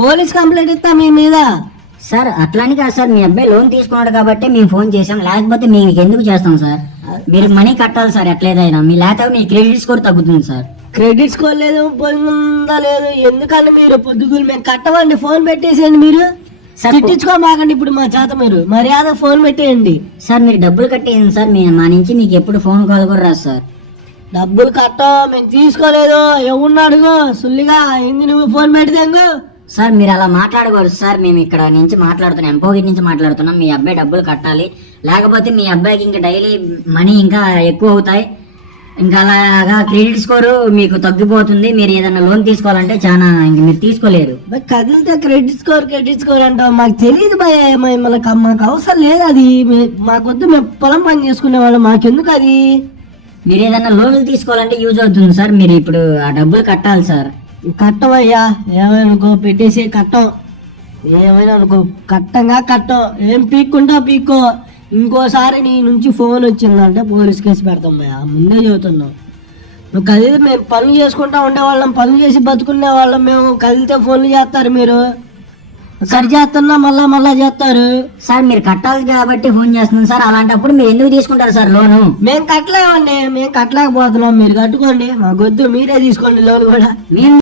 Police complaint ఇస్తా మీ మీద. Sir అట్లానే కాదు సార్, మీ అబ్బాయి లోన్ తీసుకున్నాడు కాబట్టి మేము ఫోన్ చేసాం, లేకపోతే మీకు ఎందుకు చేస్తాం సార్? మీరు మనీ కట్టాలి సార్ ఎట్లేదైనా, మీ లేకపోతే మీ క్రెడిట్ స్కోర్ తగ్గుతుంది సార్. క్రెడిట్ స్కోర్ లేదు, పొందా లేదు, ఎందుకంటే మీరు పొద్దుగులు మేము కట్టమండి, ఫోన్ పెట్టేసేయండి. మీరు సార్ తిట్టించుకోమాకండి ఇప్పుడు మా చేత, మీరు మర్యాద ఫోన్ పెట్టేయండి. సార్ మీరు డబ్బులు కట్టేయండి సార్, మా నుంచి మీకు ఎప్పుడు ఫోన్ కాల్ కూడా రాదు సార్. డబ్బులు మేము తీసుకోలేదు, ఎవరిని అడుగు సుల్లిగా అయింది, నువ్వు ఫోన్ పెట్టేంగు. సార్ మీరు అలా మాట్లాడకూడదు సార్, మేము ఇక్కడ నుంచి మాట్లాడుతున్నాం, ఎంపోగిట్ నుంచి మాట్లాడుతున్నాం. మీ అబ్బాయి డబ్బులు కట్టాలి, లేకపోతే మీ అబ్బాయికి ఇంకా డైలీ మనీ ఇంకా ఎక్కువ అవుతాయి, ఇంకా అలాగా క్రెడిట్ స్కోర్ మీకు తగ్గిపోతుంది. మీరు ఏదైనా లోన్ తీసుకోవాలంటే చాలా ఇంక మీరు తీసుకోలేరు. కదిలితే క్రెడిట్ స్కోర్ అంటావు, మాకు తెలియదు భయ, మాకు అవసరం లేదు అది, మాకొద్దు, మేము పొలం పని చేసుకునే వాళ్ళం, మాకెందుకు అది. మీరు ఏదైనా లోన్లు తీసుకోవాలంటే యూజ్ అవుతుంది సార్, మీరు ఇప్పుడు ఆ డబ్బులు కట్టాలి సార్. కట్టమయ్యా, ఏమైనా అనుకో పెట్టేసి కట్టం, ఏమైనా అనుకో కట్టం, ఏం పీక్కుంటా పీక్కో. ఇంకోసారి నీ నుంచి ఫోన్ వచ్చిందంటే పోలీస్ కేసు పెడతాం భయ్యా, ముందే చెబుతున్నాం. నువ్వు కదిలితే మేము పనులు చేసుకుంటా ఉండేవాళ్ళం, పనులు చేసి బతుకునే వాళ్ళం మేము, కదిలితే ఫోన్లు చేస్తారు మీరు, సరి చేస్తున్నా మళ్ళా చేస్తారు. సార్ మీరు కట్టాలి కాబట్టి ఫోన్ చేస్తున్నాం సార్, అలాంటప్పుడు మీరు ఎందుకు తీసుకుంటారు సార్ లోను? మేము కట్టలేమండి, మేము కట్టలేకపోతున్నాం, మీరు కట్టుకోండి, మాకొద్దు, మీరే తీసుకోండి లోన్ కూడా. మేము